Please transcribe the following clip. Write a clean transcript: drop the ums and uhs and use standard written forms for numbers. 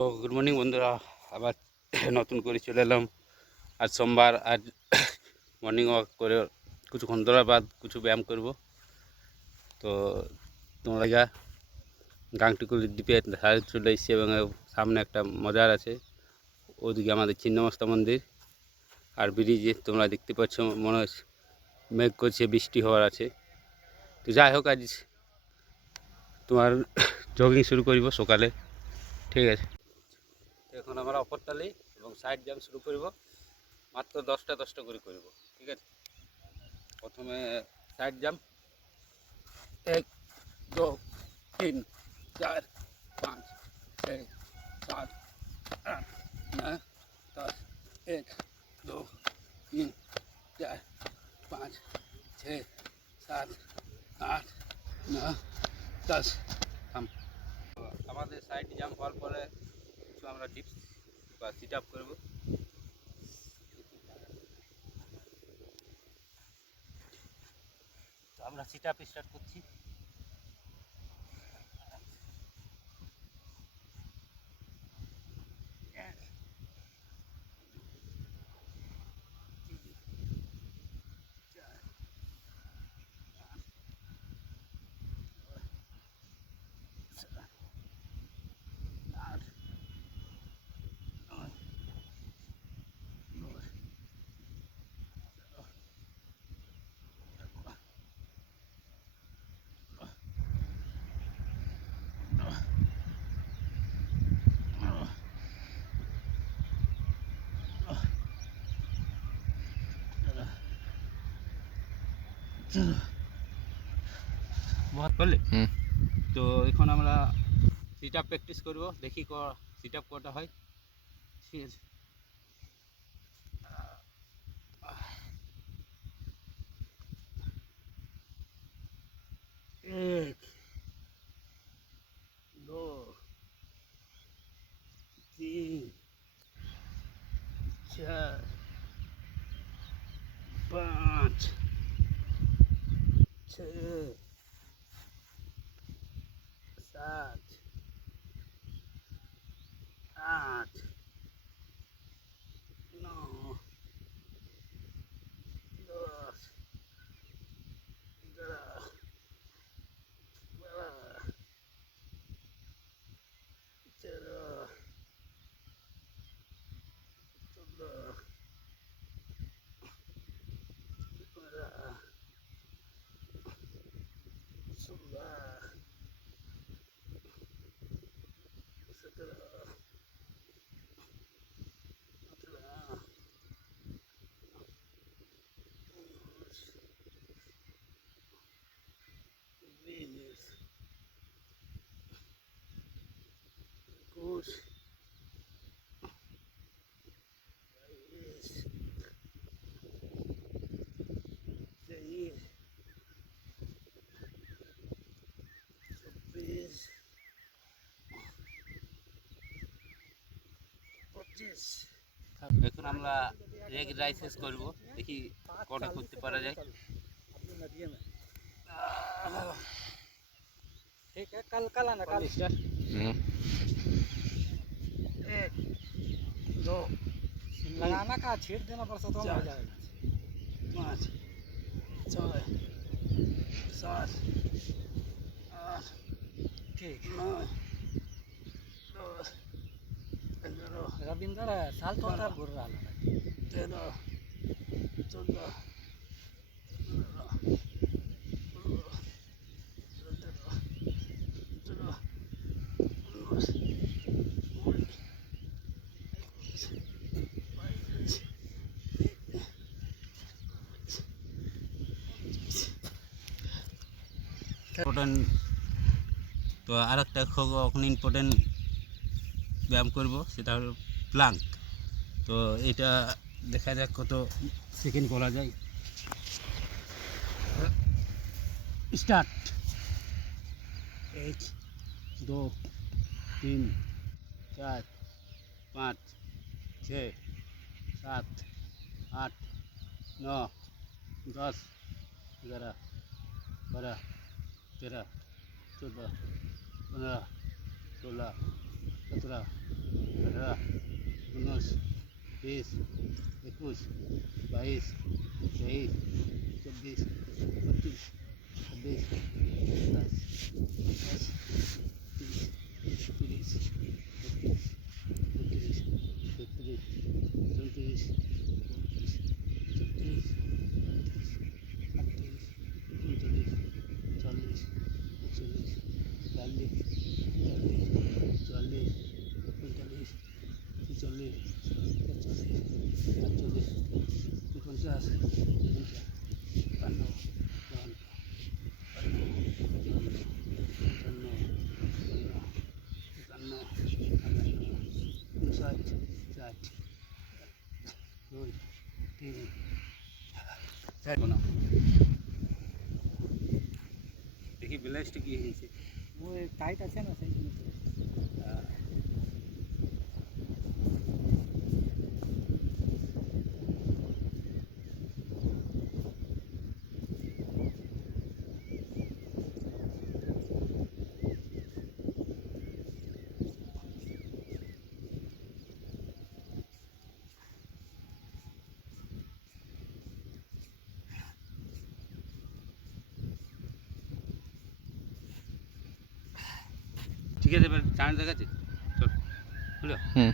তো good morning বন্ধুরা, আবার নতুন করে চলে এলাম। আজ সোমবার, আজ মর্নিং ওয়াক করে কিছুক্ষণ ধরার বাদ কিছু ব্যায়াম করব। তো তোমরা গাংটিকুলি দ্বীপের ধারে চলে এসেছি এবং সামনে একটা মজার আছে, ওদিকে আমাদের ছিন্নমস্তা মন্দির। আর ব্রিজে তোমরা দেখতে পাচ্ছ মনে হচ্ছে মেঘ করছে, বৃষ্টি হওয়ার আছে। তো যাই হোক, আজ তোমার জগিং শুরু করব সকালে, ঠিক আছে। এখন আমরা অপরতালি এবং সাইড জাম্প শুরু করব, মাত্র 10টা করে করব, ঠিক আছে। প্রথমে সাইড জাম্প 1 2 3 4 5 6 7 8 9 10 1 2 3 4 5 6 7 8 9 10। আমাদের সাইড জাম্প হওয়ার পরে কিছু আমরা ডিপস বা সিট আপ করবো। তো আমরা সিট আপ স্টার্ট করছি। বহুত করলে তো এখন আমরা সিট আপ প্র্যাকটিস করবো, দেখি সিট আপ কটা হয়, ঠিক আছে। 1 2 3 4 5 6 7 8 9 10 11 12 13 14 15 16 17 18 20 21 22 23 25। এখন আমরা লেগ রাইসেস করব, দেখি কটা করতে পারা যায়। ठीक है, कल आना, कल 1 2 लगाना का छेद देना पड़ता तो हो 4 जाएगा। 5 6 7 8 ठीक 9 10 11 रविंदर साल तो अंदर घूर रहा है 13 14 ইম্পর্টেন্ট। তো আর একটা এখন ইম্পর্টেন্ট ব্যায়াম করব, সেটা হলো প্লাঙ্ক। তো এটা দেখা যাক কত সেকেন্ড করা যায়। স্টার্ট। 1 2 3 4 5 6 7 8 9 10 11 12 13 14 15 16 17 18, 19, 20, 21, 22, 23, 24, 25, 26, 27, 28, 30, 31, 32, 33, 34, 35, 36, 37, 38, 39, 40, 41, 42, 43, 44, 45, 46, 47, দেখি ব্লাউজটা কি হয়েছে ওই টাইট আছে না সেই জন্য তো। ঠিক আছে এবার চাঁদ দেখাচ্ছে চল হলো হুম